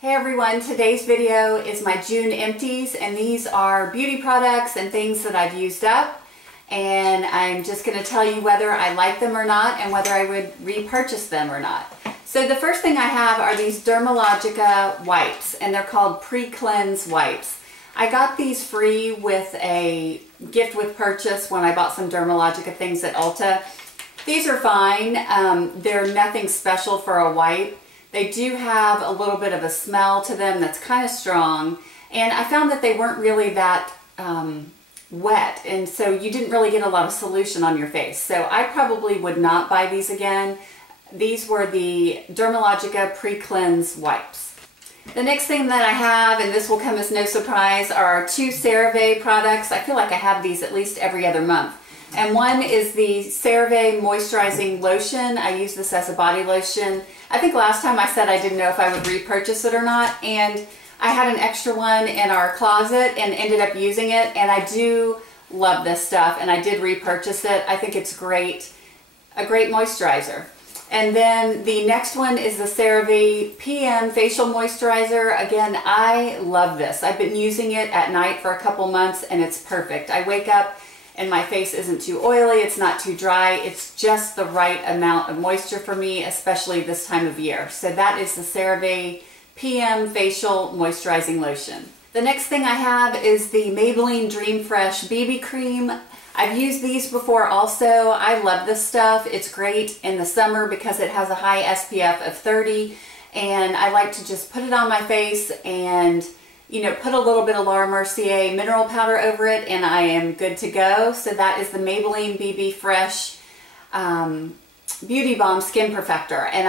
Hey everyone, today's video is my June empties, and these are beauty products and things that I've used up, and I'm just going to tell you whether I like them or not and whether I would repurchase them or not. So the first thing I have are these Dermalogia wipes, and they're called PreCleanse wipes. I got these free with a gift with purchase when I bought some Dermalogia things at Ulta. These are fine. They're nothing special for a wipe. They do have a little bit of a smell to them that's kind of strong, and I found that they weren't really that wet, and so you didn't really get a lot of solution on your face. So I probably would not buy these again. These were the Dermalogia PreCleanse wipes. The next thing that I have, and this will come as no surprise, are two CeraVe products. I feel like I have these at least every other month. And one is the CeraVe Moisturizing Lotion. I use this as a body lotion. I think last time I said I didn't know if I would repurchase it or not, and I had an extra one in our closet and ended up using it, and I do love this stuff, and I did repurchase it. I think it's great, a great moisturizer. And then the next one is the CeraVe PM Facial Moisturizer. Again, I love this. I've been using it at night for a couple months, and it's perfect. I wake up and my face isn't too oily, it's not too dry, it's just the right amount of moisture for me, especially this time of year. So that is the CeraVe PM Facial Moisturizing Lotion. The next thing I have is the Maybelline Dream Fresh BB Cream. I've used these before also. I love this stuff. It's great in the summer because it has a high SPF of 30, and I like to just put it on my face and put a little bit of Laura Mercier mineral powder over it, and I am good to go. So that is the Maybelline BB Fresh Beauty Balm Skin Perfector, and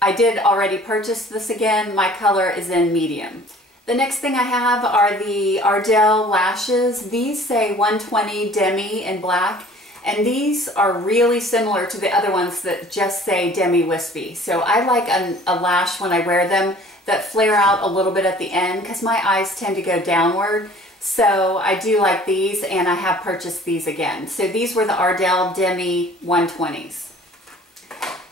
I did already purchase this again. My color is in medium. The next thing I have are the Ardel lashes. These say 120 Demi in black, and these are really similar to the other ones that just say Demi Wispy. So I like a lash when I wear them that flare out a little bit at the end because my eyes tend to go downward. So I do like these, and I have purchased these again. So these were the Ardel Demi 120s.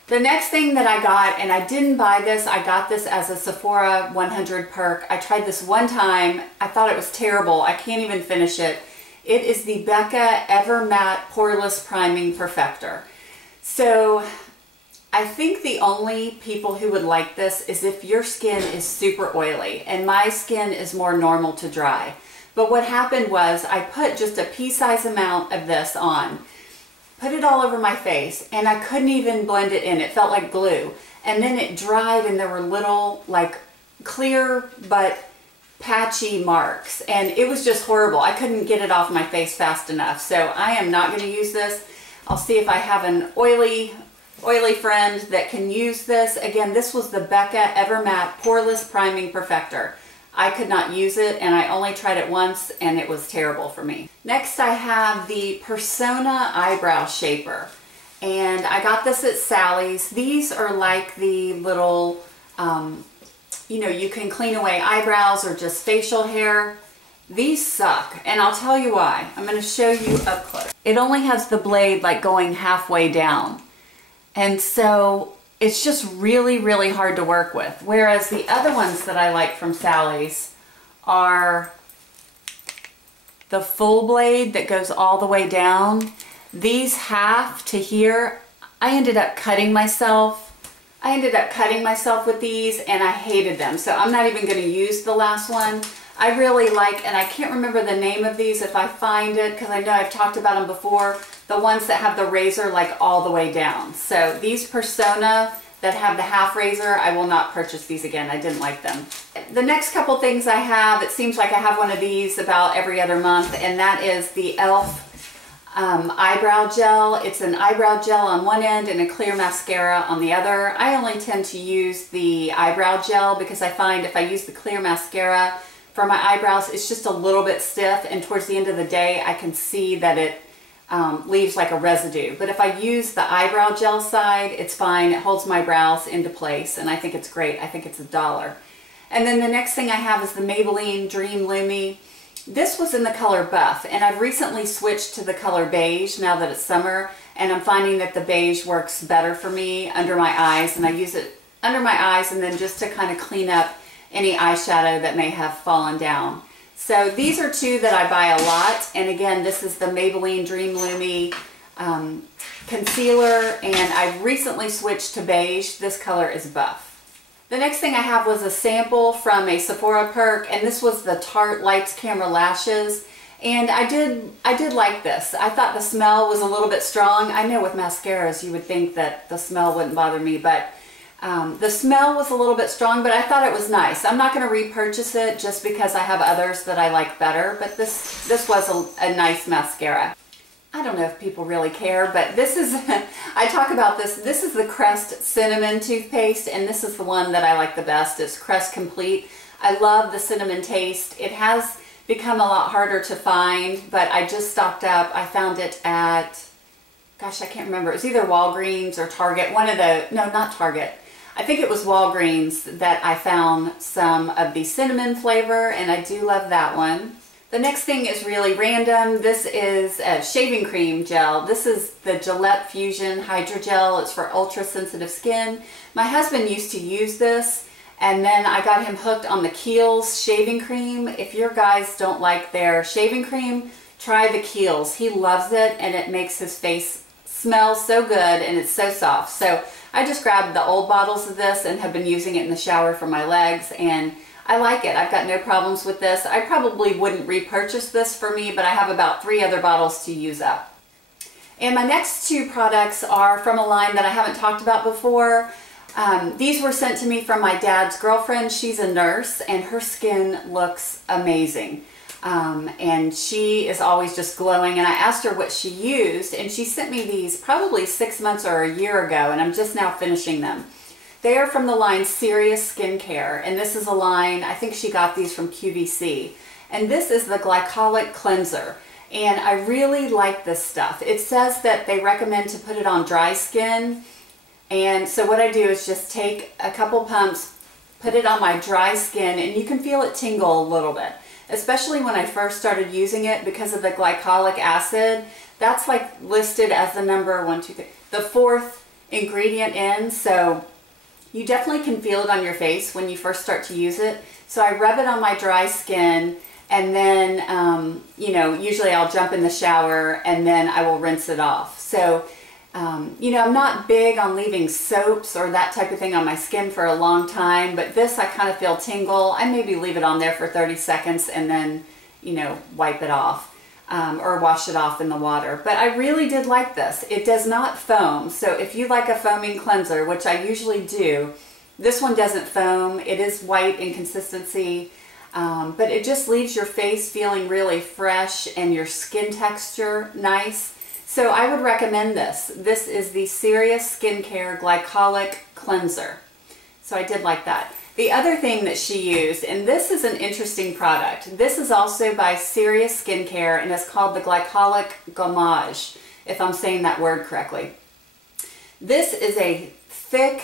The next thing that I got, and I didn't buy this, I got this as a Sephora 100 perk. I tried this one time. I thought it was terrible. I can't even finish it. It is the Becca EverMatte Poreless Priming Perfector. So I think the only people who would like this is if your skin is super oily, and my skin is more normal to dry. But what happened was I put just a pea-size amount of this on, put it all over my face, and I couldn't even blend it in. It felt like glue. And then it dried, and there were little, like, clear but patchy marks, and it was just horrible. I couldn't get it off my face fast enough. So I am not going to use this. I'll see if I have an oily friend that can use this. Again, this was the Becca EverMatte Poreless Priming Perfector. I could not use it, and I only tried it once, and it was terrible for me. Next, I have the Personna Eyebrow Shaper, and I got this at Sally's. These are like the little, you can clean away eyebrows or just facial hair. These suck, and I'll tell you why. I'm going to show you up close. It only has the blade like going halfway down, and so it's just really, really hard to work with. Whereas the other ones that I like from Sally's are the full blade that goes all the way down. These half to here, I ended up cutting myself with these, and I hated them. So I'm not even going to use the last one. I really like, and I can't remember the name of these if I find it, because I know I've talked about them before, the ones that have the razor like all the way down. So these Personna that have the half razor, I will not purchase these again. I didn't like them. The next couple things I have, it seems like I have one of these about every other month, and that is the e.l.f. Eyebrow Gel. It's an eyebrow gel on one end and a clear mascara on the other. I only tend to use the eyebrow gel because I find if I use the clear mascara for my eyebrows, it's just a little bit stiff, and towards the end of the day I can see that it leaves like a residue. But if I use the eyebrow gel side, it's fine. It holds my brows into place, and I think it's great. I think it's $1. And then the next thing I have is the Maybelline Dream Lumi. This was in the color Buff, and I've recently switched to the color Beige now that it's summer, and I'm finding that the beige works better for me under my eyes, and I use it under my eyes and then just to kind of clean up any eyeshadow that may have fallen down. So these are two that I buy a lot. And again, this is the Maybelline Dream Lumi concealer, and I've recently switched to beige. This color is buff. The next thing I have was a sample from a Sephora perk, and this was the Tarte Lights Camera Lashes. And I did like this. I thought the smell was a little bit strong. I know with mascaras you would think that the smell wouldn't bother me, but the smell was a little bit strong, but I thought it was nice. I'm not going to repurchase it just because I have others that I like better, but this was a nice mascara. I don't know if people really care, but this is, I talk about this, this is the Crest Cinnamon toothpaste, and this is the one that I like the best. It's Crest Complete. I love the cinnamon taste. It has become a lot harder to find, but I just stocked up. I found it at, gosh, I can't remember. It was either Walgreens or Target. One of the, no, not Target. I think it was Walgreens that I found some of the cinnamon flavor, and I do love that one. The next thing is really random. This is a shaving cream gel. This is the Gillette Fusion Hydrogel. It's for ultra sensitive skin. My husband used to use this, and then I got him hooked on the Kiehl's shaving cream. If your guys don't like their shaving cream, try the Kiehl's. He loves it, and it makes his face smell so good, and it's so soft. So I just grabbed the old bottles of this and have been using it in the shower for my legs, and I like it. I've got no problems with this. I probably wouldn't repurchase this for me, but I have about 3 other bottles to use up. And my next 2 products are from a line that I haven't talked about before. These were sent to me from my dad's girlfriend. She's a nurse, and her skin looks amazing. And she is always just glowing, and I asked her what she used, and she sent me these probably 6 months or a year ago, and I'm just now finishing them. They are from the line Serious Skincare, and this is a line, I think she got these from QVC. And this is the Glycolic Cleanser, and I really like this stuff. It says that they recommend to put it on dry skin, and so what I do is just take a couple pumps, put it on my dry skin, and you can feel it tingle a little bit. Especially when I first started using it, because of the glycolic acid. That's like listed as the number 1, 2, 3, the 4th ingredient in, so you definitely can feel it on your face when you first start to use it. So I rub it on my dry skin, and then, you know, usually I'll jump in the shower and then I will rinse it off. So, you know, I'm not big on leaving soaps or that type of thing on my skin for a long time, but this I kind of feel tingle. I maybe leave it on there for 30 seconds and then, you know, wipe it off. Or wash it off in the water. But I really did like this. It does not foam, so if you like a foaming cleanser, which I usually do, this one doesn't foam. It is white in consistency, but it just leaves your face feeling really fresh and your skin texture nice. So I would recommend this. This is the Serious Skincare Glycolic Cleanser. So I did like that. The other thing that she used, and this is an interesting product. This is also by Serious Skincare, and it's called the Glycolic Gommage, if I'm saying that word correctly. This is a thick,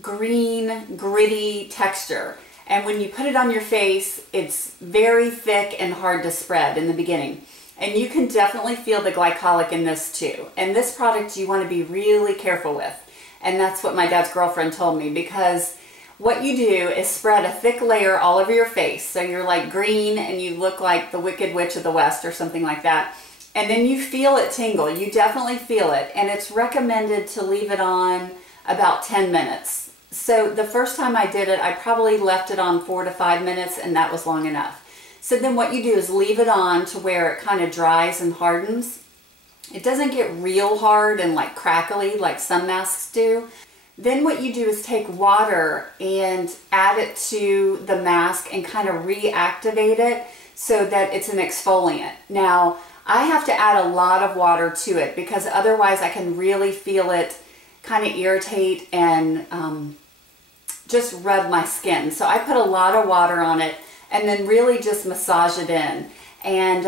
green, gritty texture, and when you put it on your face, it's very thick and hard to spread in the beginning. And you can definitely feel the glycolic in this too. And this product you want to be really careful with. And that's what my dad's girlfriend told me, because what you do is spread a thick layer all over your face. So you're like green and you look like the Wicked Witch of the West or something like that. And then you feel it tingle. You definitely feel it. And it's recommended to leave it on about 10 minutes. So the first time I did it, I probably left it on 4 to 5 minutes, and that was long enough. So then what you do is leave it on to where it kind of dries and hardens. It doesn't get real hard and like crackly like some masks do. Then what you do is take water and add it to the mask and kind of reactivate it so that it's an exfoliant. Now, I have to add a lot of water to it because otherwise I can really feel it kind of irritate and just rub my skin. So I put a lot of water on it and then really just massage it in. And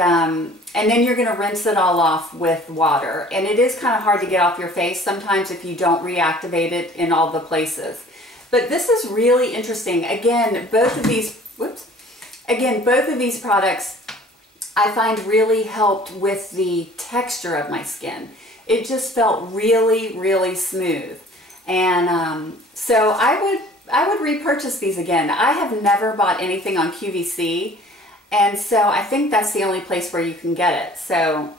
then you're going to rinse it all off with water. And it is kind of hard to get off your face sometimes if you don't reactivate it in all the places. But this is really interesting. Again, both of these products I find really helped with the texture of my skin. It just felt really, really smooth. And so would repurchase these again. I have never bought anything on QVC, and so I think that's the only place where you can get it. So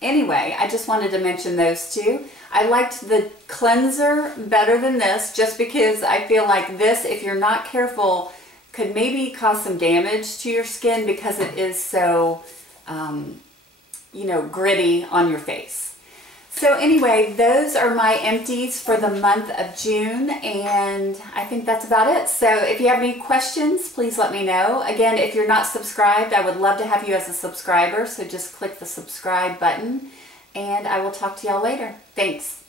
anyway, I just wanted to mention those two. I liked the cleanser better than this just because I feel like this, if you're not careful, could maybe cause some damage to your skin because it is so, you know, gritty on your face. So anyway, those are my empties for the month of June, and I think that's about it. So if you have any questions, please let me know. Again, if you're not subscribed, I would love to have you as a subscriber, so just click the subscribe button, and I will talk to y'all later. Thanks.